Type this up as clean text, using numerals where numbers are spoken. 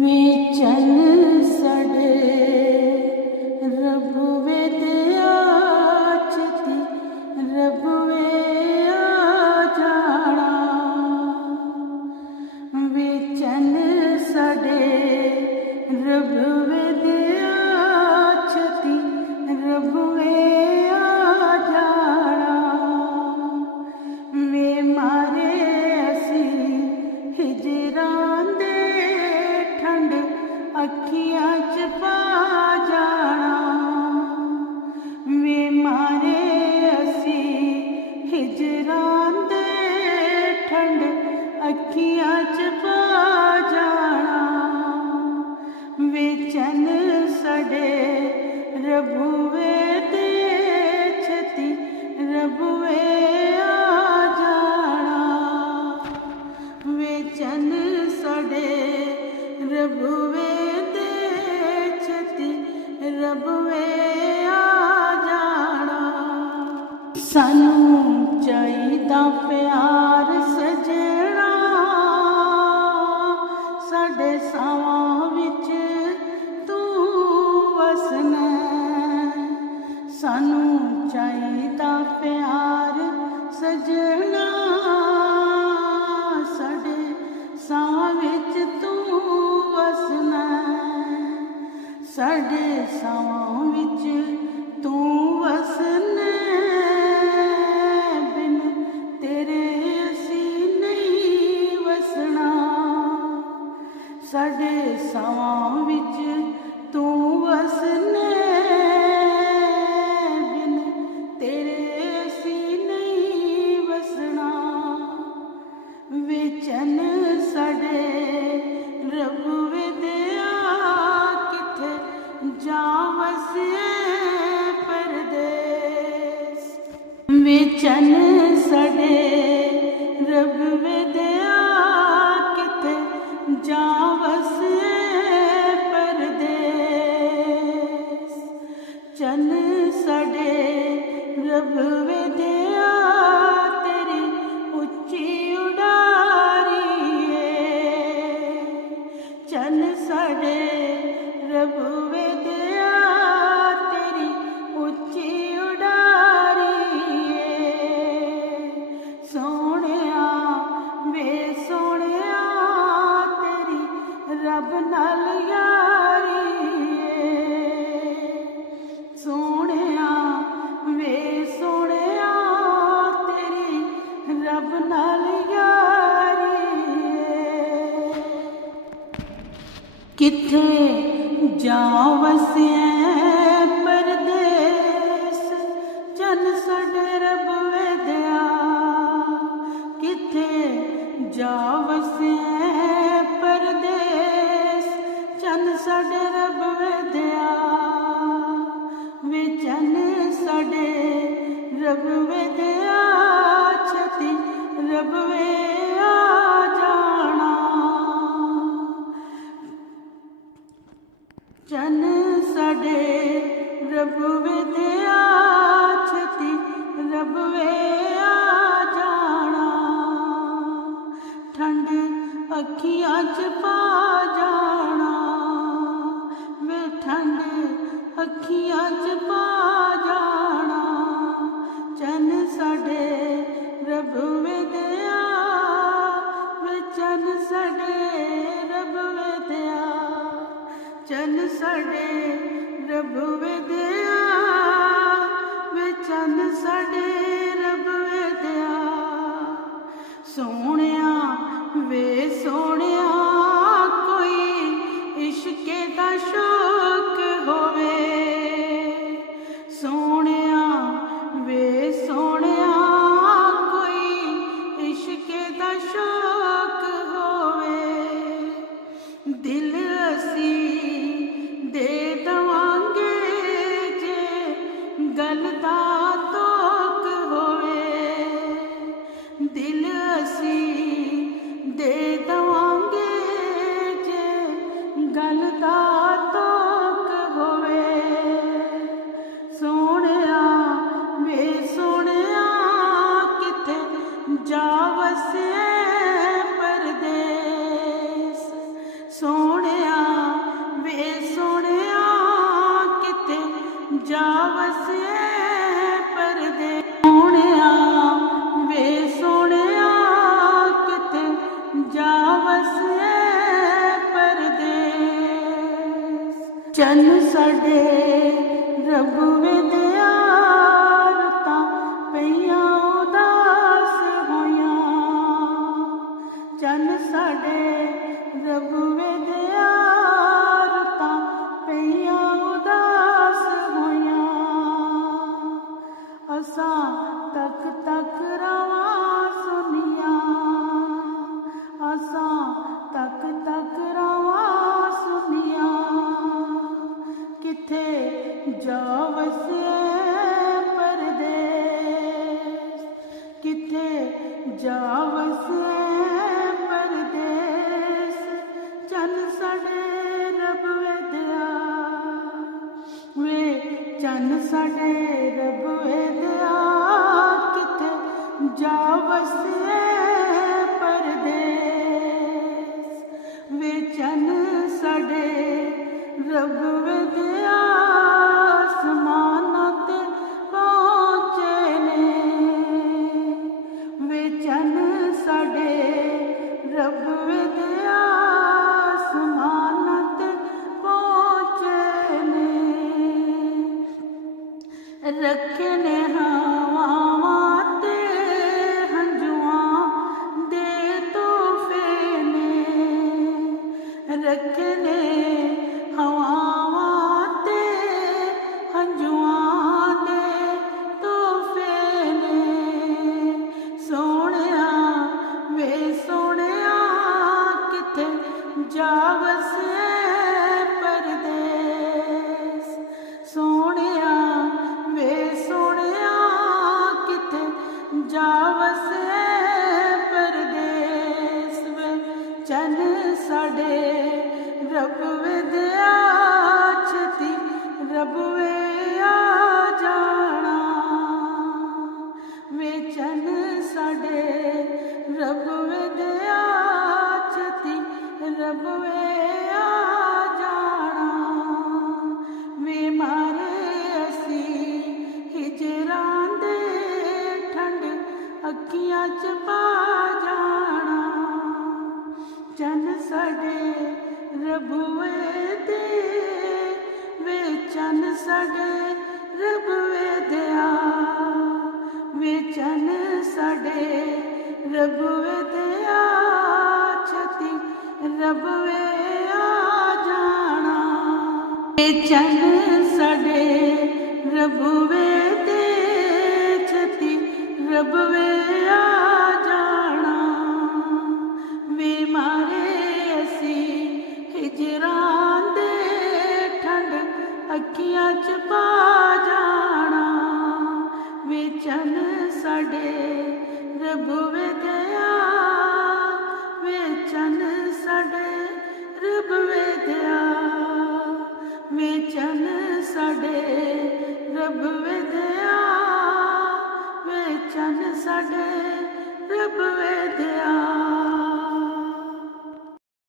ਵੇਚਨ ਸੜੇ ਰੱਬ ਵੇ ਦਿਆ ਛੇਤੀ ਰੱਬ ਵੇ ਆ ਜਾਣਾ। ਵੇਚਨ ਸੜੇ ਰੱਬ ਵੇ ਦਿਆ ਛੇਤੀ ਰੱਬ ਵੇ ਆ ਜਾਣਾ। ਵੇ ਮਾਰੇ ਅਸੀਂ ਹਿਜਰਾਂ ਦੇ ਠੰਡ ਅੱਖੀਆਂ ਚ ਪਾ ਜਾਣਾ। ਵੇ ਮਾਰੇ ਅਸੀਂ ਹਿਜਰਾਂ ਦੇ ਠੰਡ ਅੱਖੀਆਂ ਚ ਪਾ ਜਾਣਾ। ਵੇਚਨ ਸੜੇ ਰੱਬ ਵੇ ਦੇ ਛੇਤੀ ਰੱਬ ਵੇ ਆ ਜਾਣਾ। ਵੇਚਨ ਸੜੇ ਰੱਬ ਵੇ ਦੇ ਛੇਤੀ ਰੱਬ ਵੇ ਆ ਜਾਣਾ। ਸਾਨੂੰ ਚਾਹੀਦਾ ਪਿਆਰ ਸਜਣਾ ਸਾਡੇ ਸਾਵਾਂ ਵਿੱਚ ਤੂੰ ਵਸਣਾ। ਸਾਨੂੰ ਚਾਹੀਦਾ ਪਿਆਰ ਸਜਣਾ ਸਾਡੇ ਸਾਵਾਂ ਵਿੱਚ ਤੂੰ ਵਸਣਾ। ਸਾਡੇ ਸਾਵਾਂ ਵਿੱਚ ਤੂੰ ਵਸਣਾ। ਬਿਨ ਤੇਰੇ ਅਸੀਂ ਨਹੀਂ ਵਸਣਾ। ਸਾਡੇ ਸਾਵਾਂ ਵਿੱਚ ਤੂੰ ਵਸਣਾ। ਬਿਨ ਤੇਰੇ ਅਸੀਂ ਨਹੀਂ ਵਸਣਾ। ਵੇਚਨ ਸੜੇ ਰੱਬ ਵੇ ਦਿਆ ਕਿੱਥੇ ਜਾ ਵਸੇ ਪਰਦੇਸ। ਵੇਚਨ ਸੜੇ ਰੱਬ ਵੇ ਦਿਆ ਕਿੱਥੇ ਜਾ ਵਸੇ ਪਰਦੇਸ। ਚੰਨ ਸੜੇ ਰੱਬ ਵੇ ਦਿਆ ਤੇਰੀ ਉੱਚੀ ਉਡਾਰੀ ਏ। ਚੰਨ ਸੜੇ ਰੱਬ ਵੇ ਦਿਆ ਤੇਰੀ ਉੱਚੀ ਉਡਾਰੀ ਏ। ਸੋਹਣਿਆ ਵੇ ਸੋਹਣਿਆ ਤੇਰੀ ਰੱਬ ਨਾਲ ਯਾਰੀ ਏ। ਸੋਹਣਿਆ ਵੇ ਸੋਹਣਿਆ ਤੇਰੀ ਰੱਬ ਨਾਲ ਯਾਰੀ ਏ। ਕਿੱਥੇ ਜਾ ਵਸਿਆ ਪਰਦੇਸ ਚੰਨ ਸੜੇ ਰੱਬ ਵੇ ਦਿਆ। ਕਿੱਥੇ ਜਾ ਵਸਿਆ ਪਰਦੇਸ ਚੰਨ ਸੜੇ ਰੱਬ ਵੇ ਦਿਆ। ਵੇ ਚੰਨ ਸੜੇ ਰੱਬ ਵੇ ਦਿਆ ਛੇਤੀ ਰੱਬ ਵੇ ਆ ਜਾਣਾ। ਚੰਨ ਸੜੇ ਰੱਬ ਵੇ ਦਿਆ ਛੇਤੀ ਰੱਬ ਵੇ ਆ ਜਾਣਾ। ਠੰਡ ਅੱਖੀਆਂ ਚ ਪਾ ਜਾਣਾ। ਵੇ ਠੰਡ ਅੱਖੀਆਂ ਚ ਪਾ ਜਾਣਾ। ਚੰਨ ਸੜੇ ਰੱਬ ਵੇ ਦਿਆ ਵੇ ਚੰਨ ਸੜੇ ਰੱਬ ਵੇ ਦਿਆ। ਚੰਨ ਸੜੇ ਰੱਬ ਵੇ ਦਿਆ ਵੇ ਚੰਨ ਸੜੇ ਰੱਬ ਵੇ ਦਿਆ। ਸੋਹਣਿਆ ਵੇ ਸੋਹਣਿਆ ਕੋਈ ਇਸ਼ਕੇ ਦਾ ਸ਼ੌਕ ਹੋਵੇ। ਸੋਹਣਿਆ ਵੇ ਸੋਹਣਿਆ ਕੋਈ ਇਸ਼ਕੇ ਦਾ ਸ਼ੌਕ ਹੋਵੇ। ਦਿਲ ਅਸੀਂ ਦੇ ਦਵਾਂਗੇ ਜੇ ਗੱਲ ਦਾ ਤੋਕ ਹੋਵੇ। ਦਿਲ ਅਸੀਂ ਦੇ ਦਵਾਂਗੇ ਜੇ ਗੱਲ ਦਾ ਤੋਕ ਹੋਵੇ। ਸੋਹਣਿਆ ਵੇ ਸੋਹਣਿਆ ਕਿੱਥੇ ਜਾ ਵਸੇ ਪਰਦੇਸ। ਸੋਹਣਿਆ ਚੰਨ ਸਾਡੇ ਰੱਬ ਵੇ ਦਿਆ ਰੁੱਤਾਂ ਪਈਆਂ ਉਦਾਸ ਹੋਈਆਂ। ਚੰਨ ਸਾਡੇ ਰੱਬ ਵੇ ਦਿਆ ਰੁੱਤਾਂ ਪਈਆਂ ਉਦਾਸ ਹੋਈਆਂ। ਅਸਾਂ ਤੱਕ ਤੱਕ ਰਾਵਾਂ ਸੁਨੀਆਂ, ਅਸਾਂ ਤੱਕ ਤੱਕ ਰਾਵਾਂ ਸੁਨੀਆਂ। ਕਿੱਥੇ ਜਾ ਵਸੇ ਪਰਦੇਸ, ਕਿੱਥੇ ਜਾ ਵਸੇ ਪਰਦੇਸ। ਚੰਨ ਸਾਡੇ ਰੱਬ ਵੇ ਦਿਆ ਵੇ, ਚੰਨ ਸਾਡੇ ਰੱਬ ਵੇ ਦਿਆ। ਕਿੱਥੇ ਜਾ ਵਸੇ ਪਰਦੇਸ ਵੇ, ਚੰਨ ਸਾਡੇ ਰੱਬ ਵੇ ਦਿਆ। ਅਸਮਾਨਾਂ ਤੇ ਪਹੁੰਚੇ ਨੇ ਵੇ, ਚੰਨ ਸਾਡੇ ਰੱਬ ਵੇ ਦਿਆ। ਅਸਮਾਨਾਂ ਤੇ ਪਹੁੰਚੇ ਨੇ, ਰੱਖੇ ਨੇ ਹਵਾਵਾਂ ਤੇ ਹੰਝੂਆਂ ਦੇ ਤੋਹਫੇ ਨੇ। ਰੱਖੇ ਨੇ ਹਵਾਵਾਂ ਤੇ ਹੰਝੂਆਂ ਦੇ ਤੋਹਫੇ ਨੇ। ਸੋਹਣਿਆ ਵੇ ਸੋਹਣਿਆ ਕਿੱਥੇ ਜਾ ਵਸੇ ਪਰਦੇਸ। ਸੋਹਣਿਆ ਵੇ ਸੋਹਣਿਆ ਕਿੱਥੇ ਜਾ ਵਸੇ ਪਰਦੇਸ ਵੇ, ਚੰਨ ਸਾਡੇ ਰੱਬ ਵੇ ਦਿਆ। ਛੇਤੀ ਰੱਬ ਵੇ ਆ ਜਾਣਾ ਵੇ, ਚੰਨ ਸਾਡੇ ਰੱਬ ਵੇ ਦਿਆ। ਛੇਤੀ ਰੱਬ ਵੇ ਆ ਜਾਣਾ ਵੇ, ਮਾਰੇ ਅਸੀਂ ਹਿਜਰਾਂ ਦੇ ਠੰਡ ਅੱਖੀਆਂ ਚ ਪਾ ਜਾਣਾ। ਚੰਨ ਸਾਡੇ ਰੱਬ ਵੇ ਦੇ ਵੇ, ਚੰਨ ਸਾਡੇ ਰੱਬ ਵੇ ਦਿਆ ਵੇ, ਚੰਨ ਸਾਡੇ ਰੱਬ ਵੇ ਦਿਆ। ਛੇਤੀ ਰੱਬ ਵੇ ਆ ਜਾਣਾ ਵੇ, ਚੰਨ ਸਾਡੇ ਰੱਬ ਵੇ ਦੇ। ਛੇਤੀ ਰੱਬ ਵੇ ਆ ਜਾਣਾ ਵੇ, ਮਾਰੇ ਅਸੀਂ ਹਿਜਰਾਂ ਦੇ ਠੰਡ ਅੱਖੀਆਂ ਚ ਪਾ ਜਾਣਾ ਵੇ, ਚੰਨ ਸਾਡੇ ਰੱਬ ਵੇ ਦਿਆ ਵੇ, ਚੰਨ ਸਾਡੇ ਰੱਬ ਵੇ ਦਿਆ ਵੇ, ਚੰਨ ਸਾਡੇ ਰੱਬ ਵੇ ਦਿਆ ਵੇ, ਚੰਨ ਸਾਡੇ ਰੱਬ ਵੇ ਦਿਆ।